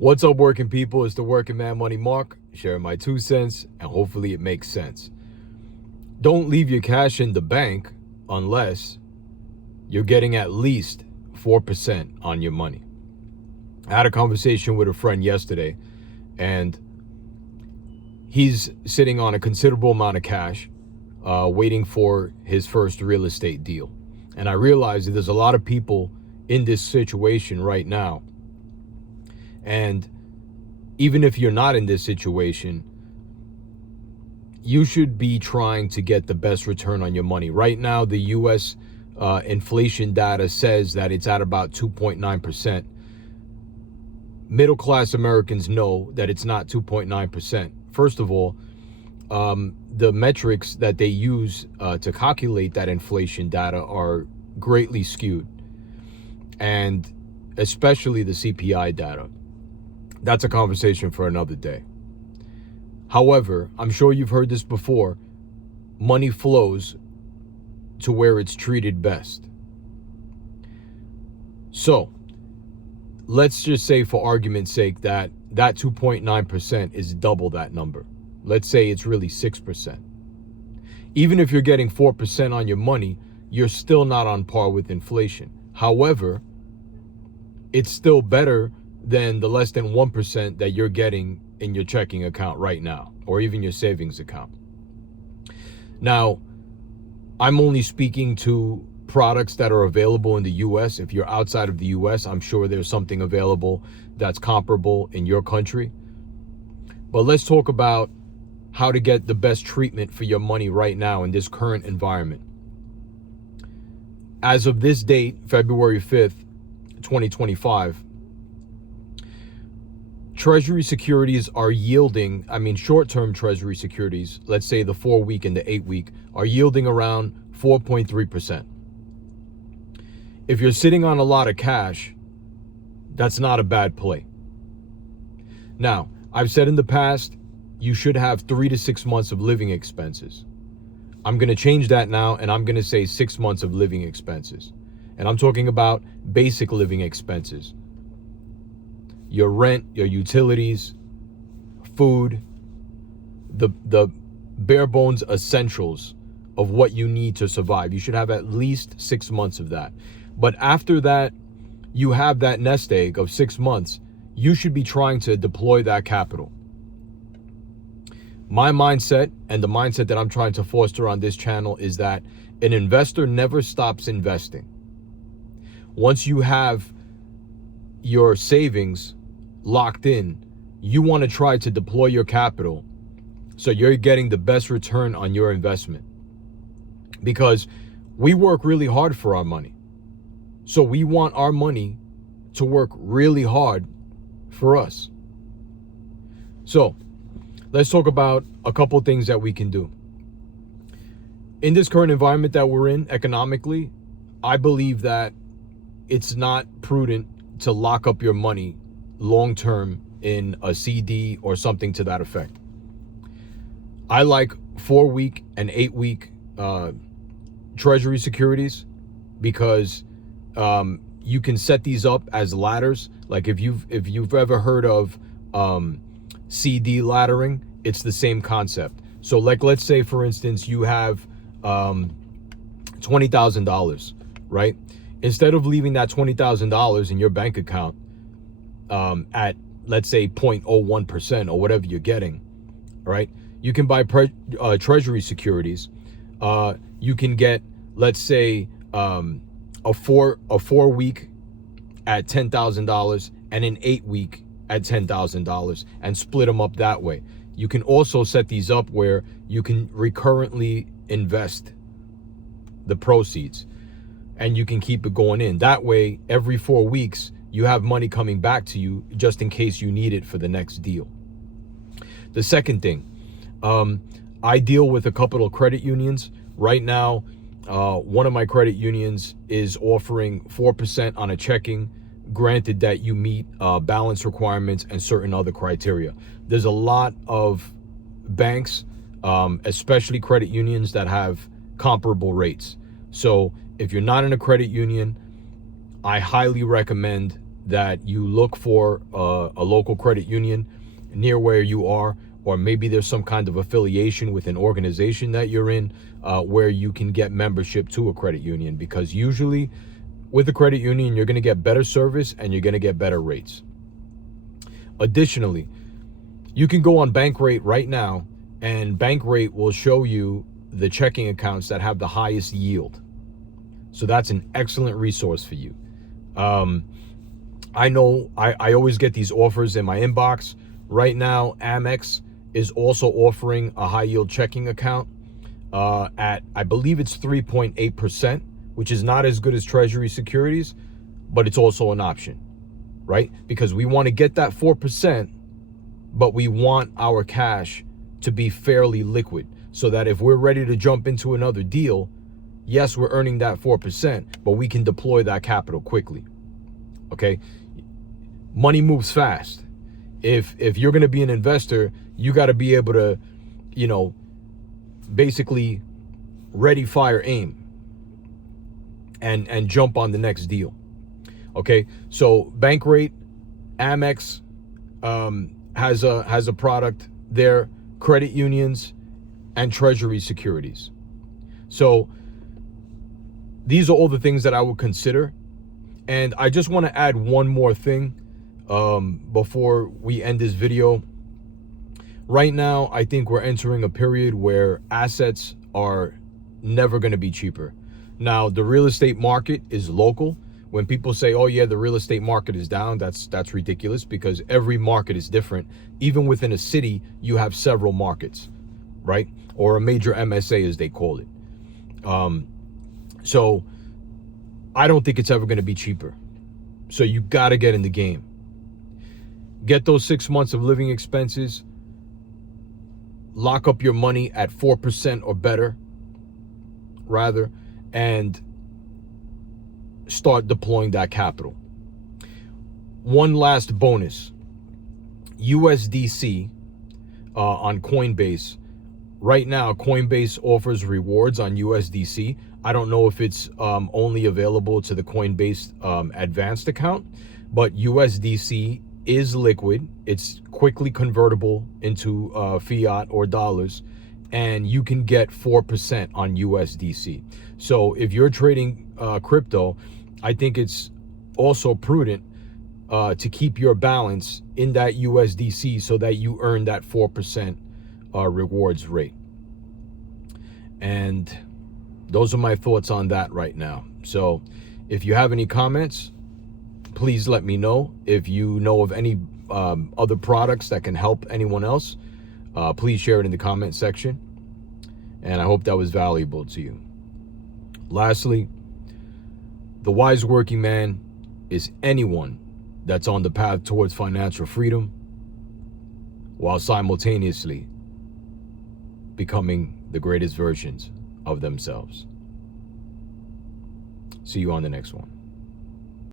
What's up, working people? It's the Working Man Money Mark, sharing my 2 cents, and hopefully it makes sense. Don't leave your cash in the bank unless you're getting at least 4% on your money. I had a conversation with a friend yesterday, and he's sitting on a considerable amount of cash, waiting for his first real estate deal. And I realized that there's a lot of people in this situation right now. And even if you're not in this situation, you should be trying to get the best return on your money. Right now, the U.S. Inflation data says that it's at about 2.9%. Middle-class Americans know that it's not 2.9%. First of all, the metrics that they use to calculate that inflation data are greatly skewed, and especially the CPI data. That's a conversation for another day. However, I'm sure you've heard this before. Money flows to where it's treated best. So let's just say, for argument's sake, that 2.9% is double that number. Let's say it's really 6%. Even if you're getting 4% on your money, you're still not on par with inflation. However, it's still better than the less than 1% that you're getting in your checking account right now, or even your savings account. Now, I'm only speaking to products that are available in the US. If you're outside of the US, I'm sure there's something available that's comparable in your country. But let's talk about how to get the best treatment for your money right now in this current environment. As of this date, February 5th, 2025, Treasury securities are yielding, short-term Treasury securities, let's say the 4-week and the 8-week, are yielding around 4.3%. If you're sitting on a lot of cash, that's not a bad play. Now, I've said in the past, you should have 3 to 6 months of living expenses. I'm going to change that now, and I'm going to say 6 months of living expenses. And I'm talking about basic living expenses. Your rent, your utilities, food, the bare bones essentials of what you need to survive. You should have at least 6 months of that. But after that, you have that nest egg of 6 months, you should be trying to deploy that capital. My mindset, and the mindset that I'm trying to foster on this channel, is that an investor never stops investing. Once you have your savings locked in, you want to try to deploy your capital so you're getting the best return on your investment. Because we work really hard for our money. So we want our money to work really hard for us. So let's talk about a couple things that we can do. In this current environment that we're in economically, I believe that it's not prudent to lock up your money long-term in a CD or something to that effect. I like 4-week and 8-week Treasury securities because you can set these up as ladders. Like if you've ever heard of CD laddering, it's the same concept. So like, let's say for instance you have $20,000, right? Instead of leaving that $20,000 in your bank account at, let's say, 0.01% or whatever you're getting, right? You can buy Treasury securities. You can get, let's say, a 4-week at $10,000 and an 8-week at $10,000 and split them up that way. You can also set these up where you can recurrently invest the proceeds and you can keep it going in. That way, every 4 weeks, you have money coming back to you just in case you need it for the next deal. The second thing, I deal with a couple of credit unions. Right now, one of my credit unions is offering 4% on a checking, granted that you meet balance requirements and certain other criteria. There's a lot of banks, especially credit unions, that have comparable rates. So if you're not in a credit union, I highly recommend that you look for a local credit union near where you are, or maybe there's some kind of affiliation with an organization that you're in where you can get membership to a credit union, because usually with a credit union, you're going to get better service and you're going to get better rates. Additionally, you can go on Bankrate right now, and Bankrate will show you the checking accounts that have the highest yield. So that's an excellent resource for you. I know I always get these offers in my inbox. Right now, Amex is also offering a high yield checking account at, I believe it's 3.8%, which is not as good as Treasury securities, but it's also an option, right? Because we want to get that 4%, but we want our cash to be fairly liquid, so that if we're ready to jump into another deal, yes, we're earning that 4%, but we can deploy that capital quickly. Okay? Money moves fast. If you're going to be an investor, you got to be able to, basically ready, fire, aim, and jump on the next deal. Okay? So Bankrate, Amex has a product there, credit unions, and Treasury securities. So these are all the things that I would consider. And I just want to add one more thing before we end this video. Right now, I think we're entering a period where assets are never going to be cheaper. Now, the real estate market is local. When people say, oh yeah, the real estate market is down, that's ridiculous, because every market is different. Even within a city, you have several markets, right? Or a major MSA, as they call it. So I don't think it's ever going to be cheaper. So you got to get in the game. Get those 6 months of living expenses. Lock up your money at 4% or better, rather, and start deploying that capital. One last bonus. USDC on Coinbase. Right now, Coinbase offers rewards on USDC. I don't know if it's only available to the Coinbase advanced account, but USDC is liquid. It's quickly convertible into fiat or dollars, and you can get 4% on USDC. So if you're trading crypto, I think it's also prudent to keep your balance in that USDC so that you earn that 4% rewards rate. And those are my thoughts on that right now. So if you have any comments, please let me know. If you know of any other products that can help anyone else, please share it in the comment section. And I hope that was valuable to you. Lastly, the wise working man is anyone that's on the path towards financial freedom while simultaneously becoming the greatest versions of themselves. See you on the next one.